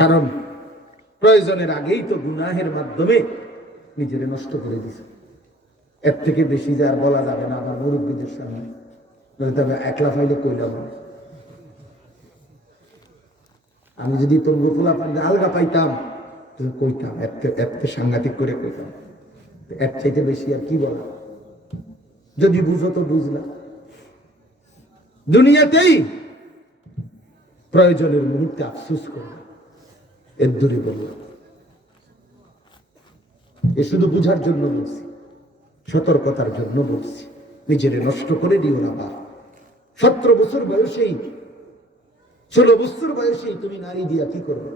কারণ প্রয়োজনের আগেই তো গুনাহের মাধ্যমে নিজের নষ্ট করে দিছে। এর থেকে বেশি যে আর বলা যাবে না আমার মুরব্বীদের সামনে, তবে একলা ফাইলে কইলা বলে। আমি যদি তোর গোপলা পান্ডে আলগা পাইতাম কইতাম, এত সাংঘাতিক করে কইতাম। এর চাইতে বেশি আর কি বলা? যদি বুঝো তো বুঝলা। দুনিয়াতেই প্রয়োজনের মুহূর্তে আফসোস করবে, এর দূরে বললাম। এ শুধু বুঝার জন্য বলছি, সতর্কতার জন্য বলছি। নিজের নষ্ট করে দিও না বাপ। 17 বছর বয়সেই, 16 বছর বয়সেই তুমি নারী দিয়া কি করবে?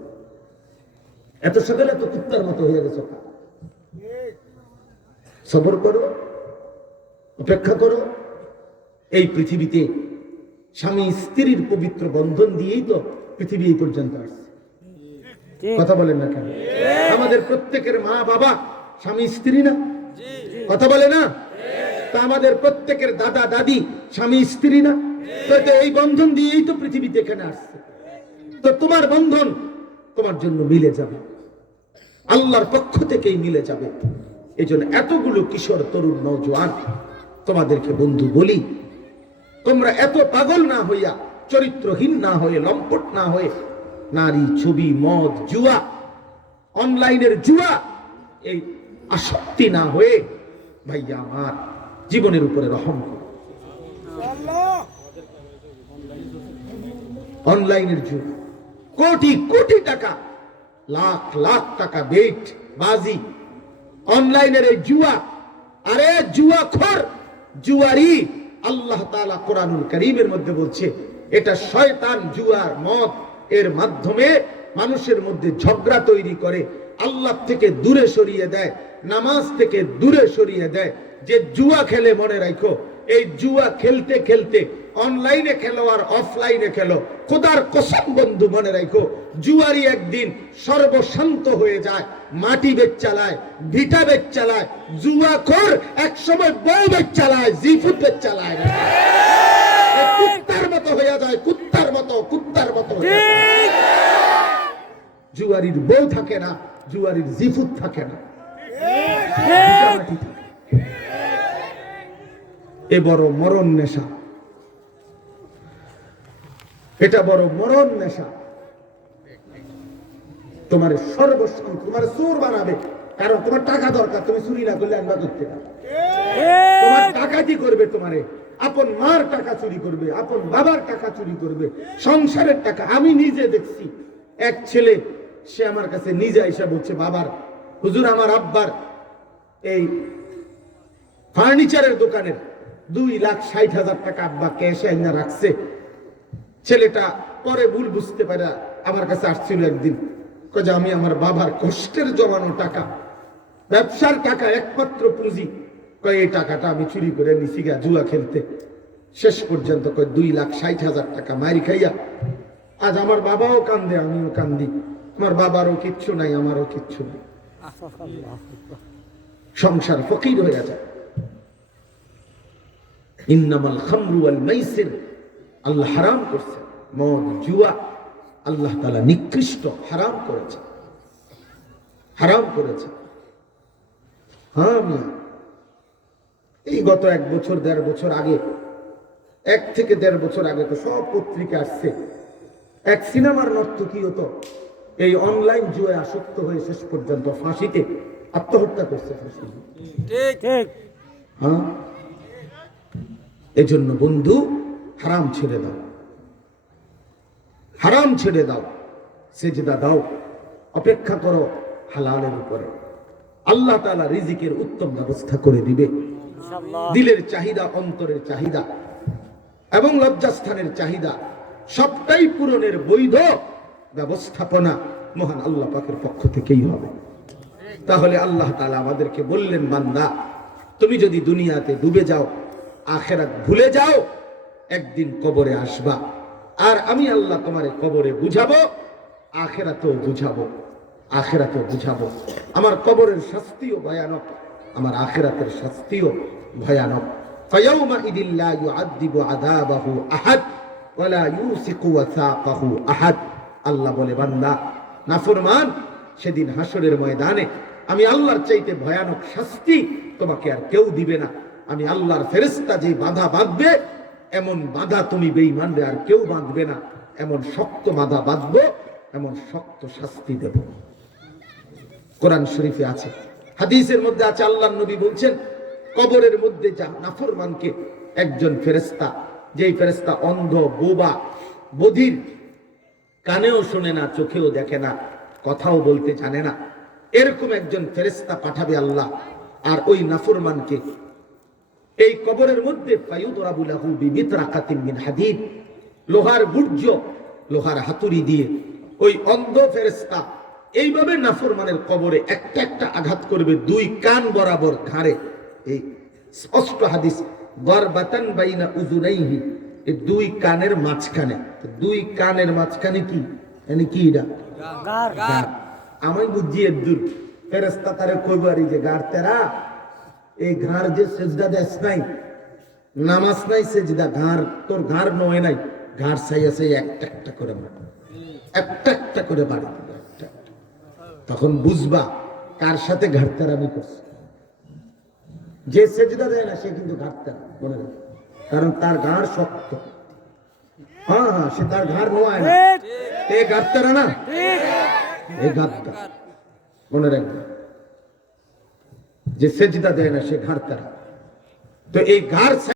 এত সকালে এত কুত্তার মতো হয়ে গেছো। সবর করো, অপেক্ষা করো। এই পৃথিবীতে স্বামী স্ত্রীর পবিত্র বন্ধন দিয়েই তো পৃথিবী এই পর্যন্ত আসছে। কথা বলেন না কেন? আমাদের প্রত্যেকের মা বাবা স্বামী স্ত্রী না? কথা বলে না? তা আমাদের প্রত্যেকের দাদা দাদি স্বামী স্ত্রী না? তো এই বন্ধন দিয়েই তো পৃথিবীতে এখানে আসছে। তো তোমার বন্ধন তোমার জন্য মিলে যাবে, আল্লাহর পক্ষ থেকেই মিলে যাবে। এই জন্য এতগুলো কিশোর তরুণ নওজোয়ান তোমাদেরকে বন্ধু বলি, তোমরা এত পাগল না হইয়া, চরিত্রহীন না হয়ে, লম্পট না হয়ে, নারী, ছবি, মদ, জুয়া, অনলাইনের জুয়া, এই আসক্তি না হয়ে ভাইয়া আমার জীবনের উপরে রহম করো। অনলাইনের যুগ, কোটি কোটি টাকা, লাখ লাখ টাকা বেট বাজি, অনলাইনের এই জুয়া। আরে জুয়া খোর, জুয়ারি। আল্লাহ তাআলা কোরআনুল কারীমের মধ্যে বলছে এটা শয়তান। জুয়ার মদ এর মাধ্যমে মানুষের মধ্যে ঝগড়া তৈরি করে, আল্লাহ থেকে দূরে সরিয়ে দেয়, নামাজ থেকে দূরে সরিয়ে দেয়। যে জুয়া খেলে মনে রাখো, এই জুয়া খেলতে খেলতে অনলাইনে খেলো আর অফলাইনে খেলো, খোদার কসম বন্ধু মনে রাখো, জুয়ারি একদিন সর্বশান্ত হয়ে যায়, মাটি বেচ চালায়, ভিটা বেচ চালায়। জুয়াখোর এক সময় বউ বেচ চালায়, জিফুত বেচ চালায়, কুত্তার মতো হয়ে যায়, কুত্তার মতো, কুত্তার মতো। জুয়ারির বউ থাকে না, জুয়ারির জিফুত থাকে না, এ বড় মরণ নেশা, এটা বড় মরণ নেশা। তোমার সর্বস্ব, তোমার চোর বানাবে। কারণ তোমার টাকা দরকার, তুমি চুরি না করলে আল্লাহ করতে পারো। তোমার ডাকাতি করবে, তোমারে আপন মার টাকা চুরি করবে, আপন বাবার টাকা চুরি করবে, সংসারের টাকা। আমি নিজে দেখছি এক ছেলে, সে আমার কাছে নিজে এসে বলছে, বাবার হুজুর আমার আব্বার এই ফার্নিচারের দোকানের 2,60,000 টাকা আব্বা ক্যাশে এনে রাখছে। ছেলেটা পরে ভুল বুঝতে পারে আমার কাছে আসছিল একদিন, যে আমি আমার বাবার কষ্টের জমানো টাকা, ব্যবসার টাকা, একমাত্র পুঁজি, এই টাকাটা আমি চুরি করে নিছি গা জুয়া খেলতে। শেষ পর্যন্ত 2,60,000 টাকা মারি খাইয়া আজ আমার বাবাও কান্দে, আমিও কান্দি। আমার বাবারও কিচ্ছু নাই, আমারও কিচ্ছু নাই, সংসার ফকির হয়ে যায়। ইন্নামাল খামরু ওয়াল মাইসির, আল্লাহ হারাম করছে। মদ, জুয়া আল্লাহ তাআলা নিকৃষ্ট, হারাম করেছে, হারাম করেছে। হ্যাঁ, এই গত 1 বছর 1.5 বছর আগে, 1 থেকে 1.5 বছর আগে তো সব পত্রিকা আসছে, এক সিনেমার নর্তকী হতো এই অনলাইন জুয়ায় আসক্ত হয়ে শেষ পর্যন্ত ফাঁসিতে আত্মহত্যা করছে। হ্যাঁ, এজন্য বন্ধু হারাম ছেড়ে দাও, হারাম ছেড়ে দাও, সেজদা দাও, অপেক্ষা করো হালালের উপরে। আল্লাহ তাআলা রিজিকের উত্তম ব্যবস্থা করে দিবে। দিলের চাহিদা, অন্তরের চাহিদা এবং লজ্জাস্থানের চাহিদা সবটাই পূরণের বৈধ ব্যবস্থাপনা মহান আল্লাহ পাকের পক্ষ থেকেই হবে। তাহলে আল্লাহ তাআলা আমাদেরকে বললেন, বান্দা তুমি যদি দুনিয়াতে ডুবে যাও, আখিরাত ভুলে যাও, একদিন কবরে আসবা, আর আমি আল্লাহ তোমারে কবরে বুঝাবো, আখিরাতেও বুঝাবো, আখিরাতেও বুঝাবো। আমার কবরের শাস্তিও ভয়ানক, আমার আখিরাতের শাস্তিও ভয়ানক। ফায়াউমা ইদিল লা ইউআযযিবু আযাবাহু আহাদ ওয়া লা ইউসিকু ওয়াসাকাহু আহাদ। আল্লাহ বলে, বান্দা নাফরমান, সেদিন হাসরের ময়দানে আমি আল্লাহর চাইতে ভয়ানক শাস্তি তোমাকে আর কেউ দিবে না। আমি আল্লাহর ফেরেশতা যে বাধা বাঁধবে, এমন বাধা তুমি বেঈমানরে আর কেউ বাঁধবে না। এমন শক্ত বাধা বাঁধবো, এমন শক্ত শাস্তি দেব। কোরআন শরীফে আছে, হাদিসের মধ্যে আছে, আল্লাহর নবী বলছেন, কবরের মধ্যে যা নাফরমানকে একজন ফেরেশতা, যেই ফেরেশতা অন্ধ, বোবা, বধির, কানেও শোনে না, চোখেও দেখে না, কথাও বলতে জানে না, এরকম একজন ফেরেশতা পাঠাবে আল্লাহ। আর ওই নাফরমানকে এই কবরের মধ্যে ফায়ুদরাবু লাহু বিমিতরাকাতিন মিন হাদিদ, লোহার গুর্জ, লোহার হাতুড়ি দিয়ে ওই অন্ধ ফেরেশতা এইভাবে নাফরমানের কবরে একটা একটা আঘাত করবে, দুই কান বরাবর ঘাড়ে। এই স্পষ্ট হাদিস, গরবাতান বাইনা উযুনাইহি, এই দুই কানের মাঝখানে। দুই কানের মাঝখানে কি, মানে কি এটা? গার। আমি বুঝিয়ে দূর ফেরেশতা তারে কইবারি যে গার তেরা, এই ঘাড় যে সেজদা দেশ নাই, নামাজ নাই, সেজদা ঘাড় তোর ঘাড় নয় নাই, ঘাড় সাইয়া সাই একটা একটা করে মার, একটা একটা করে বাড়ি। তখন বুঝবা কার সাথে ঘাড়তারামি করছে। যে সেজদা দেয় না সে কিন্তু ঘাড়তারা, মনে রাখ, কারণ তার ঘাড় শক্ত। হ্যাঁ হ্যাঁ, সে তার ঘাড় নোয়ায় না, এ ঘাড়তারা না, এ ঘাড়তারা, মনে রাখবে। যে সেজদা দেয় না সে ঘাড়তারা। তো এই ঘাড়